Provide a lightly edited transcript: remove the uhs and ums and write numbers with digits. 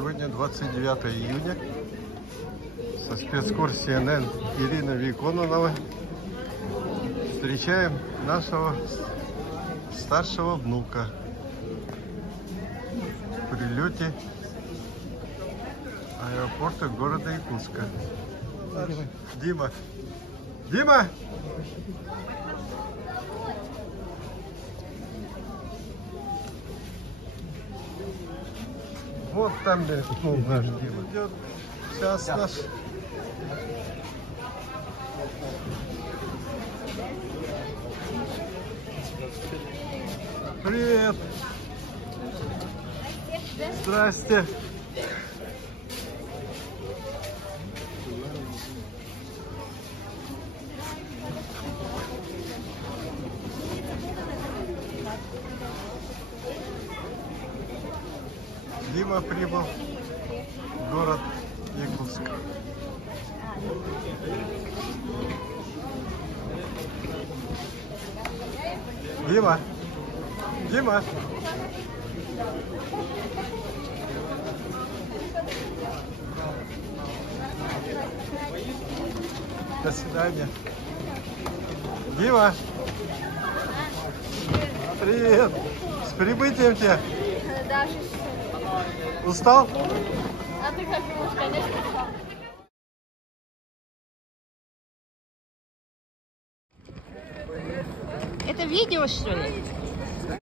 Сегодня 29 июня. Со спецкурса НН Ирины Викононовой встречаем нашего старшего внука в прилете аэропорта города Якутска. Дима! Дима! Вот там мелькнул наш Дима. Идет сейчас наш. Привет! Здрасте! Дима прибыл в город Якутск. Дима! Дима! До свидания. Дима! Привет! С прибытием тебя! Устал? А ты как думаешь, конечно, устал. Это видео, что ли?